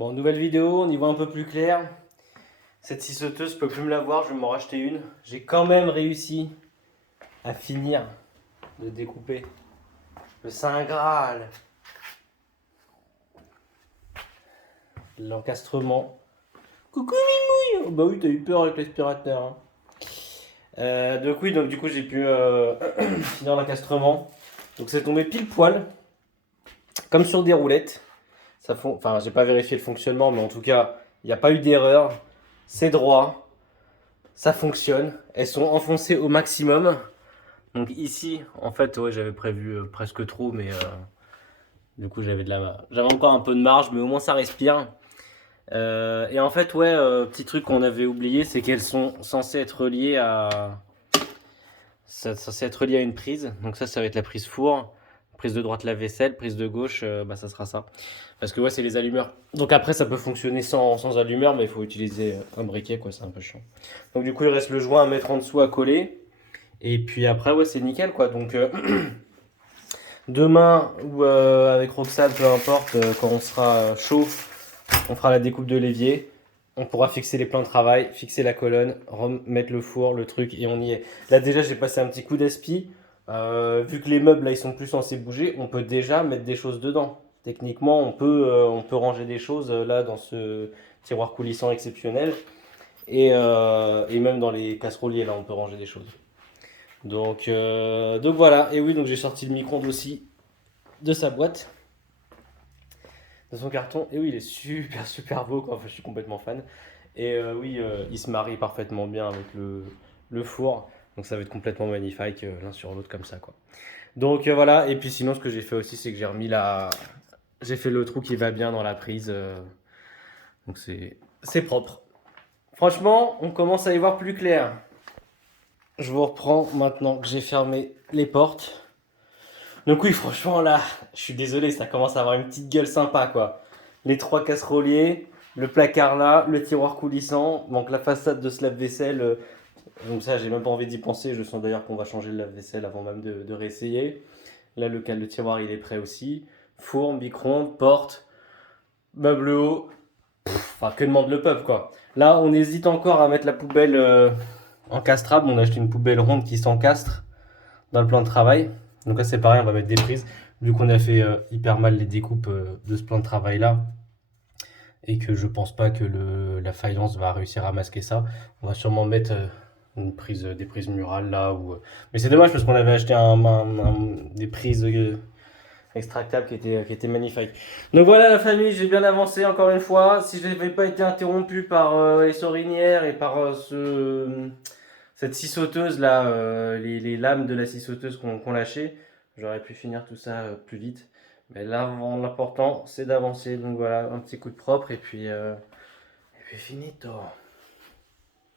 Bon, nouvelle vidéo, on y voit un peu plus clair. Cette scie sauteuse, je peux plus me la voir, je vais m'en racheter une. J'ai quand même réussi à finir de découper le Saint Graal. L'encastrement. Coucou Mimouille! Oh, bah oui, t'as eu peur avec l'aspirateur. Hein. Donc oui, donc du coup j'ai pu finir l'encastrement. Donc c'est tombé pile poil, comme sur des roulettes. Enfin, j'ai pas vérifié le fonctionnement, mais en tout cas, il n'y a pas eu d'erreur. C'est droit, ça fonctionne. Elles sont enfoncées au maximum. Donc ici, en fait, ouais, j'avais prévu presque trop, mais du coup, j'avais encore un peu de marge, mais au moins ça respire. Et en fait, ouais, petit truc qu'on avait oublié, c'est qu'elles sont censées être reliées censé être relié à une prise. Donc ça va être la prise four. Prise de droite lave-vaisselle, prise de gauche, bah ça sera ça. Parce que ouais, c'est les allumeurs. Donc après, ça peut fonctionner sans allumeur, mais il faut utiliser un briquet, quoi, c'est un peu chiant. Donc du coup, il reste le joint à mettre en dessous à coller. Et puis après, ouais, c'est nickel, quoi. Donc demain, ou avec Roxane, peu importe, quand on sera chaud, on fera la découpe de l'évier. On pourra fixer les plans de travail, fixer la colonne, remettre le four, le truc, et on y est. Là, déjà, j'ai passé un petit coup d'aspi. Vu que les meubles, là, ils sont plus censés bouger, on peut déjà mettre des choses dedans. Techniquement, on peut ranger des choses là dans ce tiroir coulissant exceptionnel. Et même dans les casseroliers, là, on peut ranger des choses. Donc voilà. Et oui, donc j'ai sorti le micro-ondes aussi de sa boîte, de son carton. Et oui, il est super, super beau, quoi. Enfin, je suis complètement fan. Et oui, il se marie parfaitement bien avec le four. Donc ça va être complètement magnifique, l'un sur l'autre comme ça, quoi. Donc voilà, et puis sinon ce que j'ai fait aussi c'est que j'ai fait le trou qui va bien dans la prise, donc c'est propre. Franchement, on commence à y voir plus clair. Je vous reprends maintenant que j'ai fermé les portes. Donc oui, franchement là, je suis désolé, ça commence à avoir une petite gueule sympa quoi. Les trois casseroliers, le placard là, le tiroir coulissant, donc la façade de ce lave-vaisselle. Donc ça, j'ai même pas envie d'y penser. Je sens d'ailleurs qu'on va changer le lave-vaisselle avant même de réessayer. Là, le tiroir, il est prêt aussi. Four, micro-ondes, porte, meuble haut. Enfin, que demande le peuple, quoi. Là, on hésite encore à mettre la poubelle encastrable. On a acheté une poubelle ronde qui s'encastre dans le plan de travail. Donc là, c'est pareil, on va mettre des prises. Vu qu'on a fait hyper mal les découpes de ce plan de travail-là, et que je pense pas que la faïence va réussir à masquer ça, on va sûrement mettre des prises murales là. Mais c'est dommage parce qu'on avait acheté des prises extractable qui était magnifique. Donc voilà la famille, j'ai bien avancé encore une fois. Si je n'avais pas été interrompu par les sorinières et par cette scie sauteuse là, les lames de la scie sauteuse qu'on lâchait, j'aurais pu finir tout ça plus vite. Mais là, l'important c'est d'avancer. Donc voilà, un petit coup de propre et puis finito.